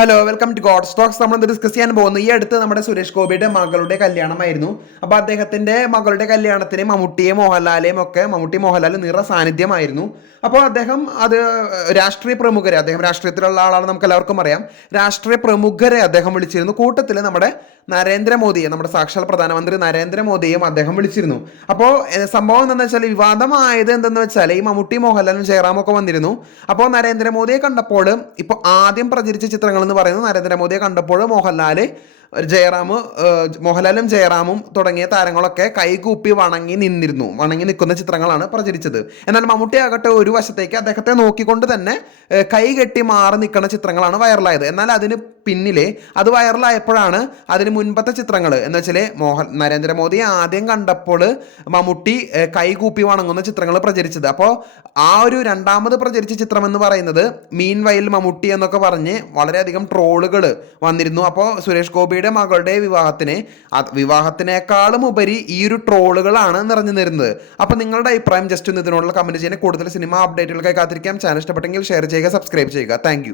Hello welcome to god stocks നമ്മൾ discuss ചെയ്യാൻ പോകുന്നു. ഈ അടുത്ത് നമ്മുടെ സുരേഷ് ഗോപിയുടെ മകളുടെ കല്യാണമായിരുന്നു. അപ്പോൾ അദ്ദേഹത്തിന്റെ മകളുടെ കല്യാണത്തിന് മമ്മൂട്ടിയെ മോഹൻലാലെയും ഒക്കെ മമ്മൂട്ടി മോഹൻലാൽ നിറ സാന്നിധ്യമായിരുന്നു. അപ്പോൾ അദ്ദേഹം അത് രാഷ്ട്രീയ പ്രമുഖരെ അദ്ദേഹം രാഷ്ട്രീയത്തിലുള്ള ആളാണ് നമുക്ക് എല്ലാവർക്കും അറിയാം. രാഷ്ട്രീയ പ്രമുഖരെ അദ്ദേഹം വിളിച്ചിരുന്നു. കൂട്ടത്തിൽ നമ്മുടെ നരേന്ദ്രമോദിയെ നമ്മുടെ സാക്ഷാൽ പ്രധാനമന്ത്രി നരേന്ദ്രമോദിയെയും അദ്ദേഹം വിളിച്ചിരുന്നു. അപ്പോൾ സംഭവം എന്താണെന്ന് വെച്ചാൽ വിവാദമായത് എന്തെന്ന് വെച്ചാൽ ഈ മമ്മൂട്ടി മോഹൻലാലും ജയറാമൊക്കെ വന്നിരുന്നു. അപ്പോൾ നരേന്ദ്രമോദിയെ കണ്ടപ്പോൾ ഇപ്പോൾ ആദ്യം പ്രചരിച്ച ചിത്രങ്ങൾ എന്ന് പറയുന്നത് നരേന്ദ്രമോദിയെ കണ്ടപ്പോൾ മോഹൻലാൽ ജയറാം ഏഹ്, മോഹൻലാലും ജയറാമും തുടങ്ങിയ താരങ്ങളൊക്കെ കൈകൂപ്പി വണങ്ങി നിന്നിരുന്നു. വണങ്ങി നിൽക്കുന്ന ചിത്രങ്ങളാണ് പ്രചരിച്ചത്. എന്നാൽ മമ്മൂട്ടി ആകട്ടെ ഒരു വശത്തേക്ക് അദ്ദേഹത്തെ നോക്കിക്കൊണ്ട് തന്നെ കൈകെട്ടി മാറി നിൽക്കുന്ന ചിത്രങ്ങളാണ് വൈറലായത്. എന്നാൽ അതിന് പിന്നിലെ അത് വൈറലായപ്പോഴാണ് അതിന് മുൻപത്തെ ചിത്രങ്ങൾ എന്ന് വെച്ചാൽ മോഹൻ നരേന്ദ്രമോദി ആദ്യം കണ്ടപ്പോൾ മമ്മൂട്ടി കൈകൂപ്പി വണങ്ങുന്ന ചിത്രങ്ങൾ പ്രചരിച്ചത്. അപ്പോൾ ആ ഒരു രണ്ടാമത് പ്രചരിച്ച ചിത്രം എന്ന് പറയുന്നത് മീൻ വയൽ മമ്മൂട്ടി എന്നൊക്കെ പറഞ്ഞ് വളരെയധികം ട്രോളുകൾ വന്നിരുന്നു. അപ്പോൾ സുരേഷ് ഗോപിയുടെ മകളുടെ വിവാഹത്തിന് വിവാഹത്തിനേക്കാളും ഉപരി ഈ ഒരു ട്രോളുകളാണ് നിറഞ്ഞു നിരുന്നത്. അപ്പോൾ നിങ്ങളുടെ അഭിപ്രായം ജസ്റ്റ് ഒന്ന് ഇതിനോടുള്ള കമന്റ് ചെയ്യാൻ കൂടുതൽ സിനിമ അപ്ഡേറ്റുകൾക്കായി കാത്തിരിക്കാം. ചാനൽ ഇഷ്ടപ്പെട്ടെങ്കിൽ ഷെയർ ചെയ്യുക സബ്സ്ക്രൈബ് ചെയ്യുക. താങ്ക്